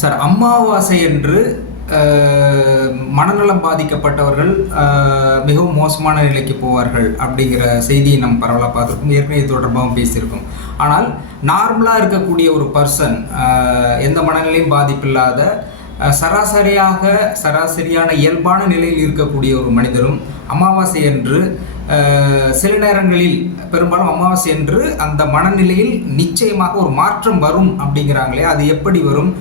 Sir, அமாவாசை என்று மனநலம் பாதிக்கப்பட்டவர்கள் மிகவும் மோசமான நிலைக்கு போவார்கள் அப்படிங்கிற செய்தியை நம்ம பரவலாக பார்த்துருக்கோம், ஏற்கனவே தொடர்பாகவும் பேசியிருக்கோம். ஆனால் நார்மலாக இருக்கக்கூடிய ஒரு பர்சன், எந்த மனநிலையும் பாதிப்பில்லாத சராசரியான இயல்பான நிலையில் இருக்கக்கூடிய ஒரு மனிதரும் அமாவாசை என்று சில நேரங்களில், பெரும்பாலும் அமாவாசை என்று அந்த மனநிலையில் நிச்சயமாக ஒரு மாற்றம் வரும் அப்படிங்கிறாங்களே, அது எப்படி வரும்?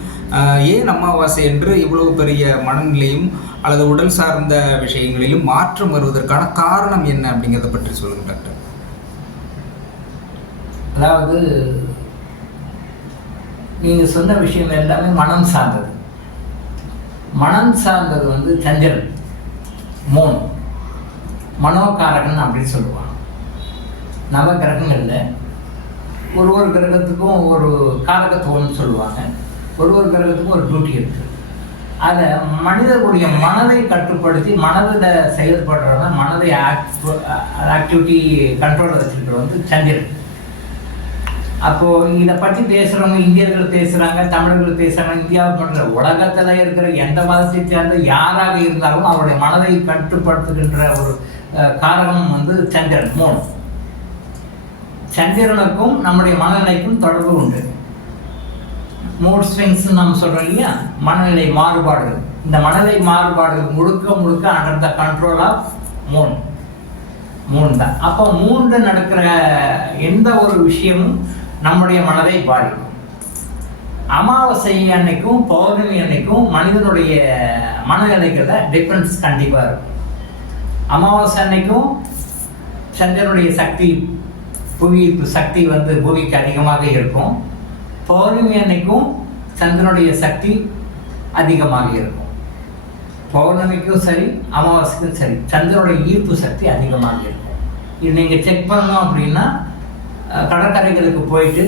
ஏன் அமாவாசை என்று இவ்வளவு பெரிய மனநிலையும் அல்லது உடல் சார்ந்த விஷயங்களிலும் மாற்றம் வருவதற்கான காரணம் என்ன அப்படிங்கிறத பற்றி சொல்லுங்க டாக்டர். அதாவது நீங்கள் சொன்ன விஷயம் எல்லாமே மனம் சார்ந்தது. மனம் சார்ந்தது வந்து சந்திரன், மூன், மனோகாரகன் அப்படின்னு சொல்லுவாங்க. நவ கிரகங்கள்ல ஒரு கிரகத்துக்கும் ஒரு காரகத்துவம்னு சொல்லுவாங்க. ஒரு கிரகத்துக்கும் ஒரு டியூட்டி இருக்குது. அதை மனிதர்களுடைய மனதை கட்டுப்படுத்தி மனதில் செயல்படுறவங்க, மனதை ஆக்டிவிட்டி கண்ட்ரோலில் வச்சுக்கிட்டு வந்து சந்திரன். அப்போது இதை பற்றி பேசுகிறவங்க இந்தியர்கள் பேசுகிறாங்க, தமிழர்கள் பேசுகிறாங்க, இந்தியாவை பண்ணுற உலகத்தில் இருக்கிற எந்த மதத்தை சேர்ந்த யாராக இருந்தாலும் அவருடைய மனதை கட்டுப்படுத்துகின்ற ஒரு காரகம் வந்து சந்திரன், மூணு. சந்திரனுக்கும் நம்முடைய மனநிலைக்கும் தொடர்பு உண்டு. மூட் ஸ்விங்ஸ் நம்ம சொல்கிறோம் இல்லையா, மனநிலை மாறுபாடுகள். இந்த மனநிலை மாறுபாடுகள் முழுக்க under the control of moon தான். அப்போ மூன்று நடக்கிற எந்த ஒரு விஷயமும் நம்முடைய மனதை பாதிக்கும். அமாவாசை அன்னைக்கும் பௌர்ணமி அன்னைக்கும் மனிதனுடைய மனநிலைகளில் டிஃப்ரென்ஸ் கண்டிப்பாக இருக்கும். அமாவாசை அன்னைக்கும் சந்திரனுடைய சக்தி, புவியீர்ப்பு சக்தி வந்து பூமிக்கு அதிகமாக இருக்கும். பௌர்ணமி அன்னைக்கும் சந்திரனுடைய சக்தி அதிகமாக இருக்கும். பௌர்ணமிக்கும் சரி, அமாவாசைக்கும் சரி, சந்திரனுடைய ஈர்ப்பு சக்தி அதிகமாக இருக்கும். இது நீங்கள் செக் பண்ணணும் அப்படின்னா, கடற்கரைகளுக்கு போயிட்டு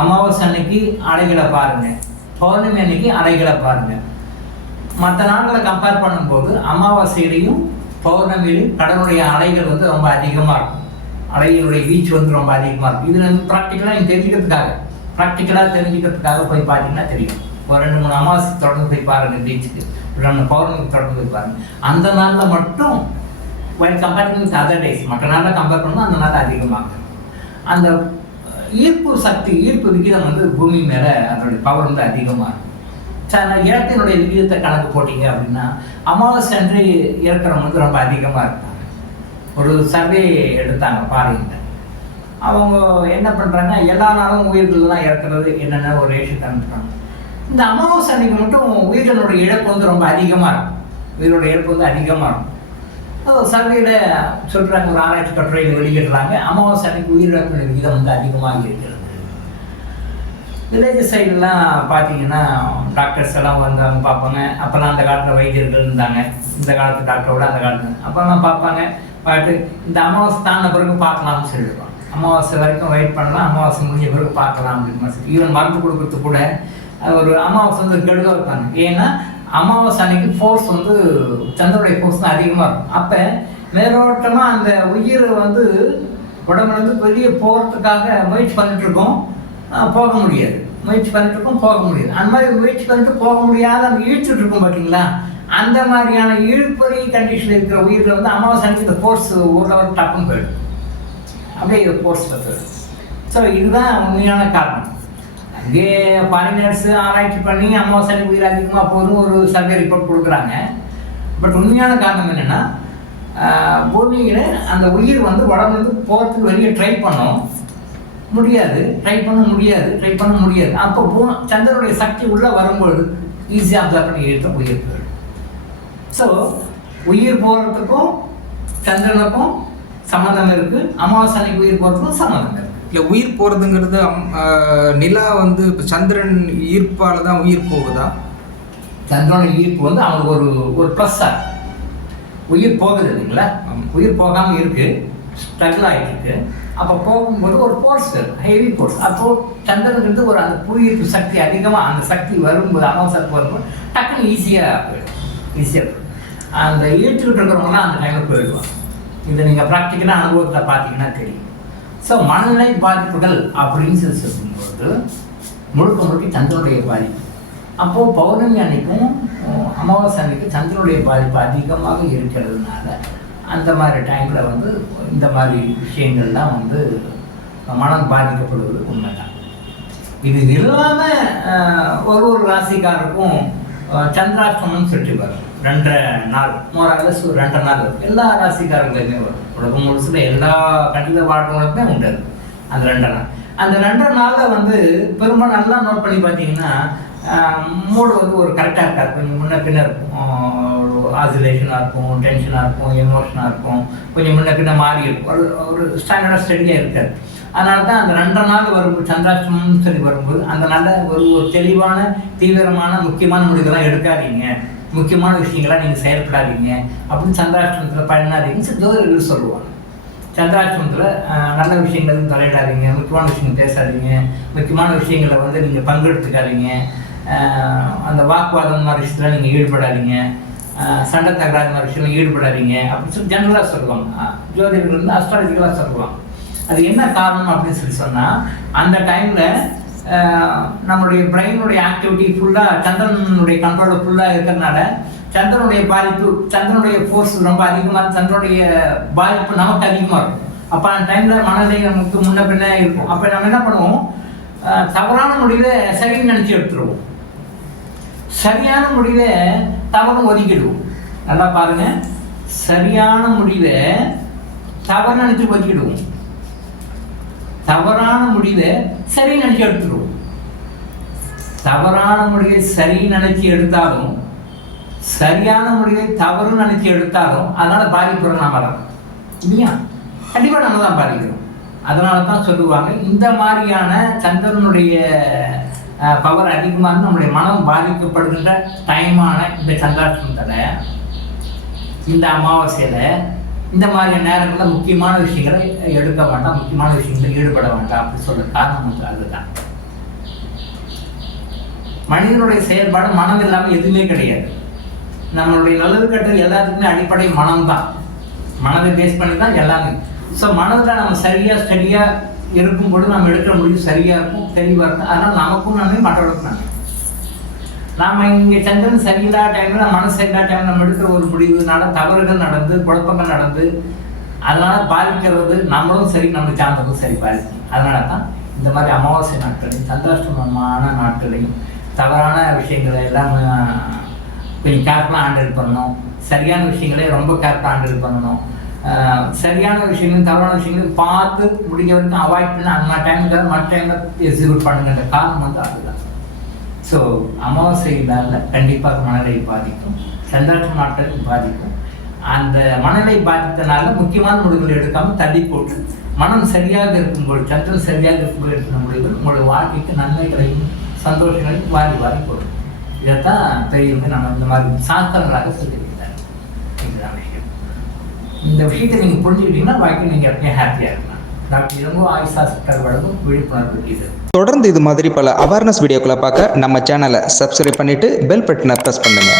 அமாவாசை அன்னைக்கு அலைகளை பாருங்கள், பௌர்ணமி அன்னைக்கு அலைகளை பாருங்கள். மற்ற நாட்களை கம்பேர் பண்ணும்போது அமாவாசையிலையும் பௌர்ணமியிலையும் கடலுடைய அலைகள் வந்து ரொம்ப அதிகமாக இருக்கும். அலைகளுடைய வீச்சு வந்து ரொம்ப அதிகமாக இருக்கும். இதில் வந்து ப்ராக்டிக்கலாக தெரிஞ்சுக்கிறதுக்காக போய் பார்த்தீங்கன்னா தெரியும். ஒரு 2-3 அமாவாசை தொடர்ந்து போய் பாருங்கள் பீச்சுக்கு, 2 பௌர்ணமிக்கு தொடர்ந்து போய் பாருங்கள். அந்த நாளில் மட்டும் கம்பேரிங் வித் அதர் டேஸ், மற்ற நாளில் கம்பேர் பண்ணால் அந்த நாள் அதிகமாக அந்த ஈர்ப்பு சக்தி, ஈர்ப்பு விகிதம் வந்து பூமி மேலே அதனுடைய பவர் வந்து அதிகமாக இருக்கும். இடத்தினுடைய விகிதத்தை கணக்கு போட்டிங்க அப்படின்னா அமாவாசை அன்று இறக்குறவங்க வந்து ரொம்ப அதிகமாக இருப்பாங்க. ஒரு சர்வே எடுத்தாங்க பாருங்க. அவங்க என்ன பண்ணுறாங்க, எல்லா நாளும் உயிர்கள்லாம் இறக்குறது என்னென்ன ஒரு ரேஷன் காமிப்பாங்க. இந்த அமாவாசை அன்னைக்கு மட்டும் உயிர்களுடைய இழப்பு வந்து ரொம்ப அதிகமாக இருக்கும். உயிரோட இழப்பு வந்து அதிகமாக இருக்கும். சர்வேல சொல்கிறாங்க, ஒரு ஆராய்ச்சி கட்டுரையில் வெளியிடுறாங்க, அமாவாசை அன்னைக்கு உயிரிழப்பினுடைய விகிதம் வந்து அதிகமாக இருக்கிறது. வில்லேஜ் சைடெலாம் பார்த்தீங்கன்னா டாக்டர்ஸ் எல்லாம் வந்து அவங்க பார்ப்பாங்க. அப்போல்லாம் அந்த காலத்தில் வைத்தியர்கள் இருந்தாங்க, இந்த காலத்து டாக்டரோட அந்த காலத்தில். அப்போல்லாம் பார்ப்பாங்க, பார்த்து இந்த அமாவாசை தாண்டின பிறகு பார்க்கலாம்னு சொல்லிடுவாங்க. அமாவாசை வரைக்கும் வெயிட் பண்ணலாம், அமாவாசை முடிஞ்ச பிறகு பார்க்கலாம் அப்படின்னு. ஈவன் மருந்து கொடுக்கறது கூட ஒரு அமாவாசை வந்து கெடுக்க வைப்பாங்க. ஏன்னா அமாவாசை அன்னைக்கு ஃபோர்ஸ் வந்து சந்திரனுடைய ஃபோர்ஸ் தான் அதிகமாக இருக்கும். அப்போ மேலோட்டமாக அந்த உயிரை வந்து உடம்புலேருந்து வெளியே போகிறதுக்காக முயற்சி பண்ணிட்டு இருக்கோம், போக முடியாது. போக முடியாது. அந்த மாதிரி முயற்சி பண்ணிட்டு போக முடியாத அந்த இழுத்துட்டு இருக்கும் பார்த்தீங்களா, அந்த மாதிரியான இழுப்பறி கண்டிஷனில் இருக்கிற உயிரில் வந்து அமாவாசை அன்னைக்கு இந்த ஃபோர்ஸ் ஊரில் வந்து டப்புன்னு போயிடும், அப்படியே ஃபோர்ஸ் பத்துது. ஸோ இதுதான் உண்மையான காரணம். அங்கே ஃபாரினர்ஸ் ஆராய்ச்சி பண்ணி அமாவாசை உயிர் அதிகமாக போதும் ஒரு சர்வே ரிப்போர்ட் கொடுக்குறாங்க. பட் உண்மையான காரணம் என்னென்னா, பூமியில் அந்த உயிர் வந்து உடம்புலேருந்து போகிறதுக்கு வெளியே ட்ரை பண்ண முடியாது. அப்போ சந்திரனுடைய சக்தி உள்ளே வரும்பொழுது ஈஸியாக அப்சர்வ் பண்ணி எடுத்து உயிர் போயிடும். ஸோ உயிர் போகிறதுக்கும் சந்திரனுக்கும் சம்மந்தம் இருக்குது, அமாவாசை அன்னைக்கு உயிர் போகிறதுக்கும் சம்மந்தம் இருக்குது. இல்லை, உயிர் போகிறதுங்கிறது நிலா வந்து இப்போ சந்திரன் ஈர்ப்பால் தான் உயிர் போகுதா? சந்திரனோட ஈர்ப்பு வந்து அவங்களுக்கு ஒரு ப்ளஸ்ஸாக உயிர் போகுது இல்லைங்களா. உயிர் போகாமல் இருக்குது, ஸ்ட்ரகிள் ஆகிட்டு இருக்கு. அப்போ போகும்போது ஒரு ஃபோர்ஸ், ஹெவி ஃபோர்ஸ். அப்போது சந்திரனுக்கு ஒரு அந்த புவியீர்ப்பு சக்தி அதிகமாக, அந்த சக்தி வரும்போது அமாவாசை வரும்போது டக்குன்னு ஈஸியாக போயிடும். அந்த ஈர்த்துக்கிட்டு இருக்கிறவங்களாம் அந்த டைமில் போயிடுவாங்க. இதை நீங்கள் ப்ராக்டிக்கலாக அனுபவத்தில் பார்த்தீங்கன்னா தெரியும். ஸோ மனநிலை பாதிப்புகள் அப்படின்னு சொல்லும்போது முழுக்க சந்திரனுடைய பாதிப்பு. அப்போது பௌர்ணமி அன்னைக்கும் அமாவாசை அன்னைக்கு சந்திரனுடைய பாதிப்பு அதிகமாக இருக்கிறதுனால அந்த மாதிரி டைமில் வந்து இந்த மாதிரி விஷயங்கள்லாம் வந்து மனம் பாதிக்கப்படுவது உண்மைதான். இது இல்லாமல் ஒரு ராசிக்காருக்கும் சந்திராஷ்டமம் சுற்றி வரும் 2 நாள், மோராலஸ் 2 நாள் வரும். எல்லா ராசிக்காரர்களுமே வரும். உலகம் முழுசுல எல்லா கட்டில வாழ்றவங்களுக்குமே உண்டு அந்த 2 நாள். அந்த 2 நாளில் வந்து பெரும்பாலும் நல்லா நோட் பண்ணி பார்த்தீங்கன்னா மூடு வந்து ஒரு கரெக்டாக இருக்காது. கொஞ்சம் முன்ன பின்ன இருக்கும், ஒரு ஆசிலேஷனாக இருக்கும், டென்ஷனாக இருக்கும், எமோஷனாக இருக்கும், கொஞ்சம் முன்ன பின்ன மாறி இருக்கும், ஒரு ஸ்டாண்டர்டாக ஸ்டடியாக இருக்காது. அதனால தான் அந்த 2 நாள் வரும்போது சந்திராஷ்டமம்னு சொல்லி வரும்போது அந்த நல்ல ஒரு தெளிவான தீவிரமான முக்கியமான முடிவுகள்லாம் எடுக்காதீங்க, முக்கியமான விஷயங்கள்லாம் நீங்கள் செயல்படாதீங்க அப்படின்னு சந்திராஷ்டமத்தில் பண்ணாதீங்கன்னு ஜோதிடர்கள் சொல்லுவாங்க. சந்திராஷ்டமத்தில் நல்ல விஷயங்கள் தலையிடாதீங்க, முக்கியமான விஷயங்கள் பேசாதீங்க, முக்கியமான விஷயங்களை வந்து நீங்கள் பங்கெடுத்துக்காதீங்க, அந்த வாக்குவாதம் மாதிரி விஷயத்தில் நீங்கள் ஈடுபடாதீங்க, சண்டை தகராறு மாதிரி விஷயத்தில் ஈடுபடாதீங்க அப்படின்னு சொல்லி ஜென்ரலாக சொல்லுவாங்க. ஜோதிடர்கள் வந்து அஸ்ட்ராலஜிக்கலாக சொல்லுவாங்க. அது என்ன காரணம் அப்படின்னு சொல்லி சொன்னால் அந்த டைமில் நம்மளுடைய பிரெயினுடைய ஆக்டிவிட்டி ஃபுல்லாக சந்திரனுடைய கண்ட்ரோல் ஃபுல்லாக இருக்கிறதுனால சந்திரனுடைய பாதிப்பு, சந்திரனுடைய ஃபோர்ஸ் ரொம்ப அதிகமாக, சந்திரனுடைய பாதிப்பு நமக்கு அதிகமாக இருக்கும். அப்போ அந்த டைமில் மனநிலை நமக்கு முன்ன பின்ன இருக்கும். அப்போ நம்ம என்ன பண்ணுவோம், தவறான முடிவை சரின்னு நினச்சி எடுத்துருவோம், சரியான முடிவை தவறுன்னு ஒதுக்கிடுவோம். நல்லா பாருங்க, சரியான முடிவை தவறு நினச்சி ஒதுக்கிடுவோம், தவறான முடிவை சரி நினைச்சு எடுத்துருவோம். தவறான முடிவை சரி நினைச்சு எடுத்தாலும் சரியான முடிவை தவறு நினைச்சு எடுத்தாலும் அதனால பாதிப்புறோம் நாம தான் இல்லையா? கண்டிப்பாக நம்ம தான் பாதிக்கிறோம். அதனால தான் சொல்லுவாங்க இந்த மாதிரியான சந்திரனுடைய பவர் அதிகமாக நம்முடைய மனம் பாதிக்கப்படுகின்ற டைமான இந்த சந்திராஷ்டமத்தில், இந்த அமாவாசையில், இந்த மாதிரியான நேரங்களில் முக்கியமான விஷயங்களை எடுக்க வேண்டாம், முக்கியமான விஷயங்களில் ஈடுபட வேண்டாம் அப்படின்னு சொல்ற காரணம் வந்து அதுதான். மனிதனுடைய செயல்பாடு மனம் இல்லாமல் எதுவுமே கிடையாது. நம்மளுடைய நல்லது கெட்டது எல்லாத்துக்குமே அடிப்படை மனம் தான். மனதை பேஸ் பண்ணி தான் எல்லாமே. ஸோ மனதில் நம்ம சரியாக ஸ்டடியாக இருக்கும்பொழுது நம்ம எடுக்கிற முடிவு சரியாக இருக்கும், தெளிவாக இருக்கும். அதனால் நமக்கும் நன்மை, மற்றவர்களுக்கும் நன்மை. நாம் இங்கே சந்திரன் சரியில்லாத டைமில், மனசு சரியில்லாத டைமில் நம்ம எடுக்கிற ஒரு முடிவுனால தவறுகள் நடந்து, குழப்பங்கள் நடந்து, அதனால் பாதிக்கிறது நம்மளும் சரி, நம்ம சார்ந்ததும் சரி பாதிக்கும். அதனால தான் இந்த மாதிரி அமாவாசை நாட்களையும் சந்திராஷ்டமமான நாட்களையும் தவறான விஷயங்களை எல்லாம் கொஞ்சம் கேர்ஃபுல்லாக ஹேண்டில் பண்ணணும், சரியான விஷயங்களே ரொம்ப கேர்ஃபுல்லாக ஹேண்டில் பண்ணணும். சரியான விஷயங்களும் தவறான விஷயங்களையும் பார்த்து முடிஞ்ச வரைக்கும் அவாய்ட் பண்ணி அந்த மாதிரி டைமுக்கு மற்ற டைமில் எக்ஸிக்யூட் பண்ணுங்கிற காரணம் வந்து அதுதான். ஸோ அமாவாசை நாளில் கண்டிப்பாக மனநிலை பாதிக்கும், சந்திராஷ்டம நாட்களும் பாதிக்கும். அந்த மனநிலை பாதித்தனால முக்கியமான முடிவுகள் எடுக்காமல் தள்ளி போட்டு மனம் சரியாக இருக்கும்போது, சந்திரன் சரியாக இருக்கும்போது எடுக்கிற முடிவுகள் உங்களுடைய வாழ்க்கைக்கு நன்மைகளையும் சந்தோஷங்களையும் வாரி வாரி போடும். இதைத்தான் பெரியவங்க நம்ம இந்த மாதிரி சாஸ்திரங்களாக சொல்லியிருக்கிறாங்க. இதுதான் விஷயம். இந்த விஷயத்தை நீங்கள் புரிஞ்சுக்கிட்டீங்கன்னா வாழ்க்கை நீங்கள் எப்பயும் ஹாப்பியாக இருக்கலாம். டாக்டர் இளங்கோ ஆயுஷா சிஸ்டர் வழங்கும் விழிப்புணர்வு இது. தொடர்ந்து இது மாதிரி பல அவேர்னஸ் வீடியோக்களை பார்க்க நம்ம சேனலை சப்ஸ்கிரைப் பண்ணிட்டு பெல் பட்டனை ப்ரெஸ் பண்ணுங்க.